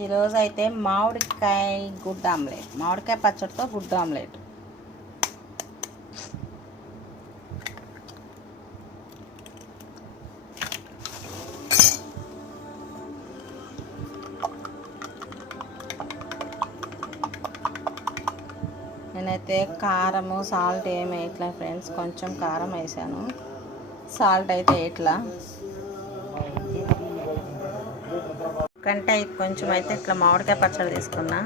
ఈరోజు అయితే మామిడికాయ గుడ్డు ఆమ్లెట్, మామిడికాయ పచ్చడితో గుడ్డు ఆమ్లెట్. నేనైతే కారము సాల్ట్ ఏమి వేయట్లా ఫ్రెండ్స్, కొంచెం కారం వేసాను, సాల్ట్ అయితే ఇట్లా కంటే కొంచెం అయితే ఇట్లా మామిడికాయ పచ్చడి తీసుకున్నా.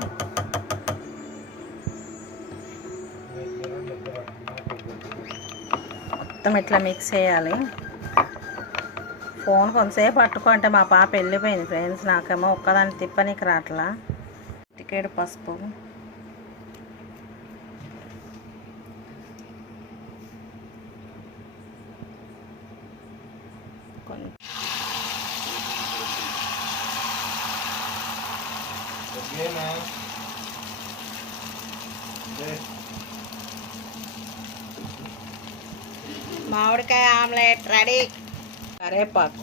మొత్తం ఇట్లా మిక్స్ చేయాలి. ఫోన్ కొంతసేపు పట్టుకుంటే మా పాప వెళ్ళిపోయింది ఫ్రెండ్స్, నాకేమో ఒక్కదాన్ని తిప్పనీకి రావట్లా. టికెట్ పసుపు, మామిడికాయ ఆమ్లెట్ రెడీ. కరేపాకు,